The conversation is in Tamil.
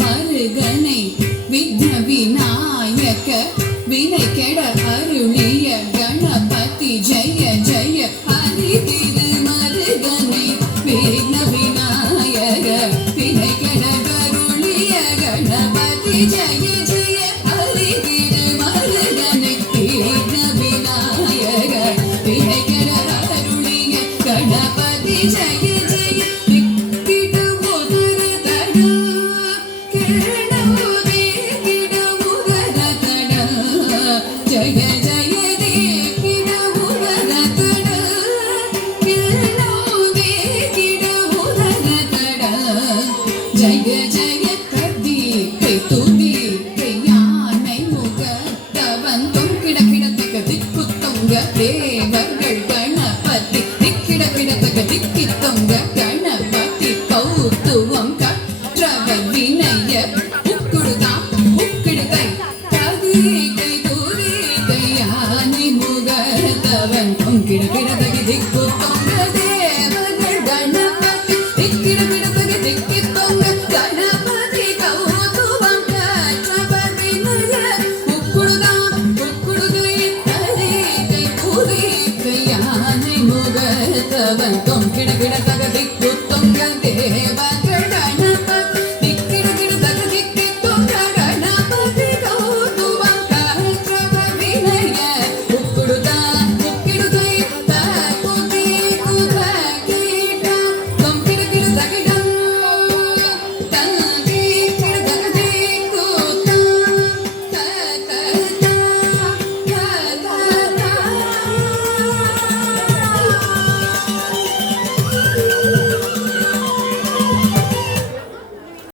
மருகனை விக்ன விநாயக வினை கெட அருளிய கணபதி ஜெய ஜெய ஹரி திரு மருகனை விக்ன விநாயக வினை கெட அருளிய கணபதி ஜெய ஜெய ஹரி திரு மருகனை விக்ன விநாயக வினை கெட அருளிய கணபதி ஜெய ஜெய ஜய ஜய தே கிடமுதன தட கிளோவே கிடமுதன தட ஜய ஜய கதி துதி யானை முக தவந்தும் கிட கிடத்தக திக்குத்தொங்க